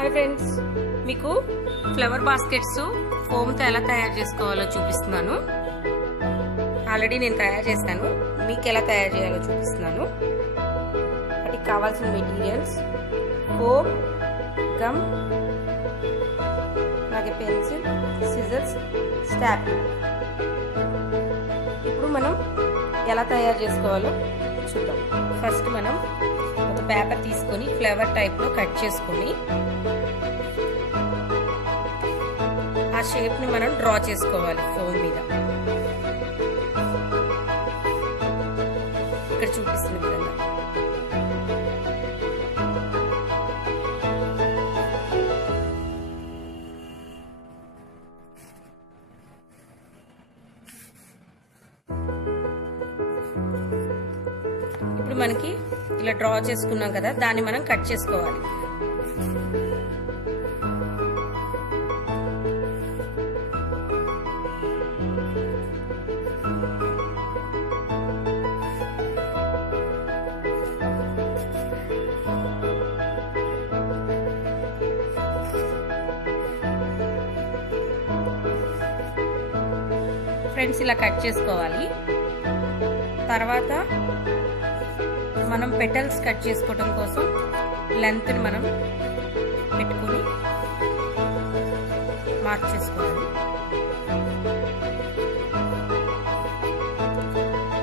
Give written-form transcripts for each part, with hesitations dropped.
Hi friends, మీకు flower baskets foam తో ఎలా తయారు చేసుకోవాలో చూపిస్తున్నాను. ఆల్రెడీ నేను తయారు చేశాను, మీకు ఎలా తయారు చేయాలో చూపిస్తున్నాను. వాటికి కావాల్సిన మెటీరియల్స్ ఫోమ్, గమ్, అలాగే పెన్సిల్, సిజర్స్, స్టాప్లర్. ఇప్పుడు మనం ఎలా తయారు చేసుకోవాలో చూద్దాం. ఫస్ట్ మనం ఒక పేపర్ తీసుకొని ఫ్లవర్ టైప్ లో కట్ చేసుకొని ఆ షేప్ ని మనం డ్రా చేసుకోవాలి ఫోమ్ మీద. ఇక్కడ చూపిస్తున్న విధంగా ఇప్పుడు మనకి ఇలా డ్రా చేసుకున్నాం కదా, దాన్ని మనం కట్ చేసుకోవాలి. ఫ్రెండ్స్, ఇలా కట్ చేసుకోవాలి. తర్వాత మనం పెటల్స్ కట్ చేసుకోవడం కోసం లెంత్ ని మనం పెట్టుకుని మార్క్ చేసుకోవాలి.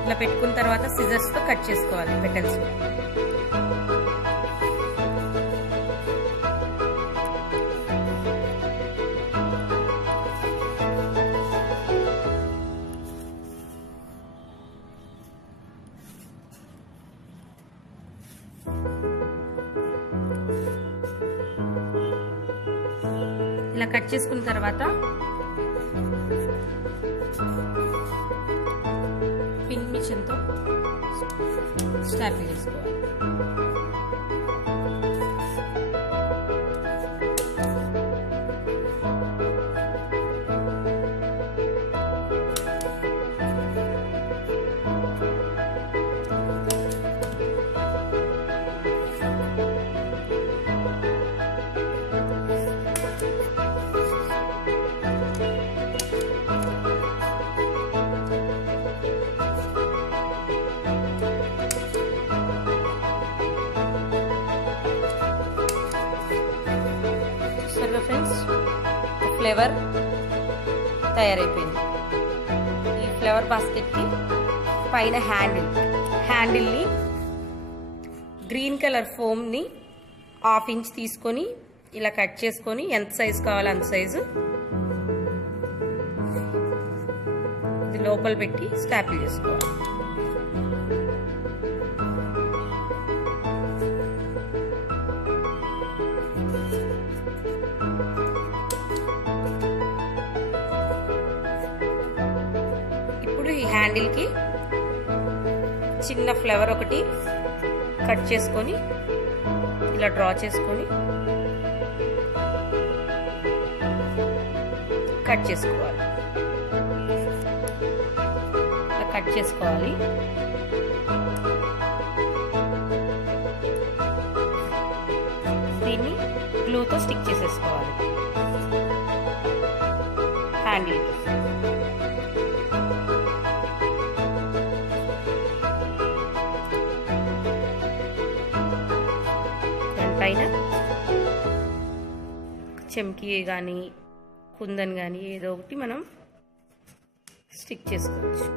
ఇలా పెట్టుకున్న తర్వాత సిజర్స్ తో కట్ చేసుకోవాలి పెటల్స్. ఇలా కట్ చేసుకున్న తర్వాత పిన్ మిషన్తో స్టాప్లింగ్ చేసుకోవాలి. ఫ్రెండ్స్, ఫ్లేవర్ తయారైపోయింది. ఈ ఫ్లవర్ బాస్కెట్ కి పైన హ్యాండిల్ ని గ్రీన్ కలర్ ఫోమ్ ని 1/2 ఇంచ్ తీసుకొని ఇలా కట్ చేసుకొని ఎంత సైజు కావాలో అంత సైజు ఇది లోపల పెట్టి స్టాప్ల్ చేసుకోవాలి. ఈ హ్యాండిల్ కి చిన్న ఫ్లవర్ ఒకటి కట్ చేసుకొని ఇలా డ్రా చేసుకొని కట్ చేసుకోవాలి. ఇలా కట్ చేసుకోవాలి. దీన్ని గ్లూతో స్టిక్ చేసేసుకోవాలి హ్యాండిల్. పైన చెమ్కీ కానీ కుందన్ కానీ ఏదో ఒకటి మనం స్టిక్ చేసుకోవచ్చు.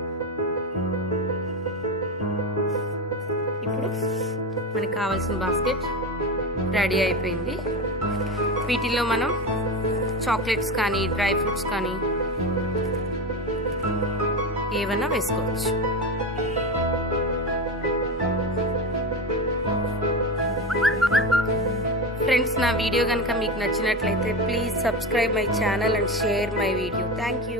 ఇప్పుడు మనకి కావాల్సిన బాస్కెట్ రెడీ అయిపోయింది. వీటిల్లో మనం చాక్లెట్స్ కానీ డ్రై ఫ్రూట్స్ కానీ ఏవన్నా వేసుకోవచ్చు. ఫ్రెండ్స్, నా వీడియో కనుక మీకు నచ్చినట్లయితే please subscribe my channel and share my video. Thank you.